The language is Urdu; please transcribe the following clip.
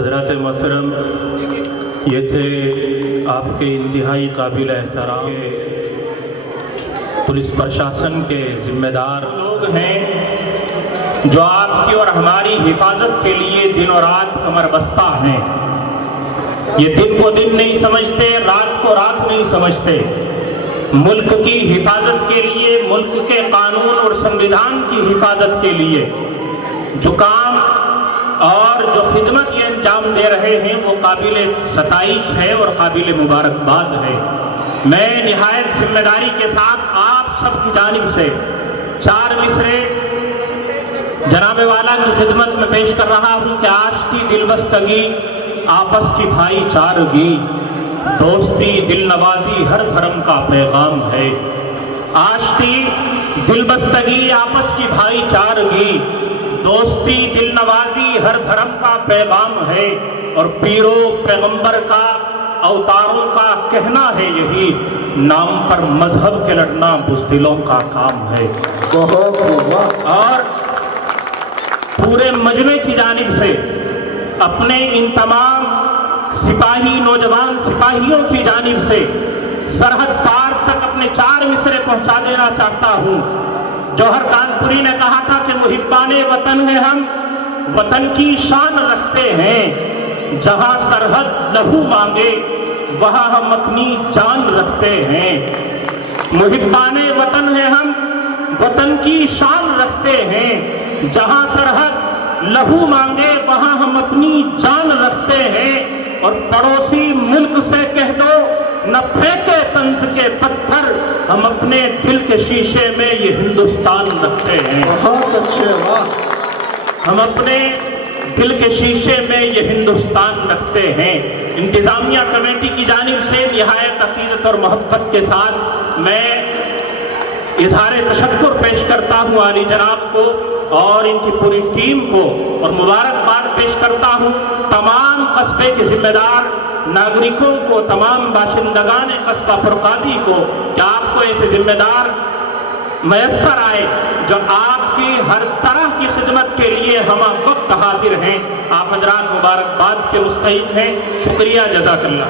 حضرات محترم، یہ تھے آپ کے انتہائی قابل احترام پولیس پرشاسن کے ذمہ دار لوگ ہیں جو آپ کی اور ہماری حفاظت کے لیے دن و رات کمر بستہ ہیں۔ یہ دن کو دن نہیں سمجھتے، رات کو رات نہیں سمجھتے۔ ملک کی حفاظت کے لیے، ملک کے قانون اور سنویدھان کی حفاظت کے لیے جو کام اور جو خدمت یہ انجام دے رہے ہیں وہ قابل ستائش ہے اور قابل مبارکباد ہے۔ میں نہایت ذمہ داری کے ساتھ آپ سب کی جانب سے 4 مصرے جناب والا کی خدمت میں پیش کر رہا ہوں کہ آشتی دل بستگی آپس کی بھائی چارگی، دوستی دل نوازی ہر دھرم کا پیغام ہے۔ آشتی دل بستگی آپس کی بھائی چارگی، دوستی دل نوازی ہر دھرم کا پیغام ہے، اور پیروں پیغمبر کا اوتاروں کا کہنا ہے یہی، نام پر مذہب کے لڑنا بزدلوں کا کام ہے۔ اور پورے مجمع کی جانب سے اپنے ان تمام سپاہی نوجوان سپاہیوں کی جانب سے سرحد پار تک اپنے 4 مصرے پہنچا دینا چاہتا ہوں۔ جوہر کانپوری نے کہا تھا کہ محبان وطن ہیں ہم، وطن کی شان رکھتے ہیں، جہاں سرحد لہو مانگے وہاں ہم اپنی جان رکھتے ہیں۔ محبان وطن ہیں ہم، وطن کی شان رکھتے ہیں، جہاں سرحد لہو مانگے وہاں ہم اپنی جان رکھتے ہیں۔ اور پڑوسی ملک سے کہہ دو نہ پھینکے طنز کے پتھر، ہم اپنے دل کے شیشے میں یہ ہندوستان رکھتے ہیں۔ بہت اچھے، ہم اپنے دل کے شیشے میں یہ ہندوستان رکھتے ہیں۔ انتظامیہ کمیٹی کی جانب سے نہایت عقیدت اور محبت کے ساتھ میں اظہار تشکر پیش کرتا ہوں عالی جناب کو اور ان کی پوری ٹیم کو، اور مبارکباد پیش کرتا ہوں تمام قصبے کے ذمہ دار ناگرکوں کو، تمام باشندگان قصبہ فرقادی کو، کہ آپ کو ایسے ذمہ دار میسر آئے جو آپ کی ہر طرح کی خدمت کے لیے ہم وقت حاضر ہیں۔ آپ حضرات مبارکباد کے مستحق ہیں۔ شکریہ، جزاک اللہ۔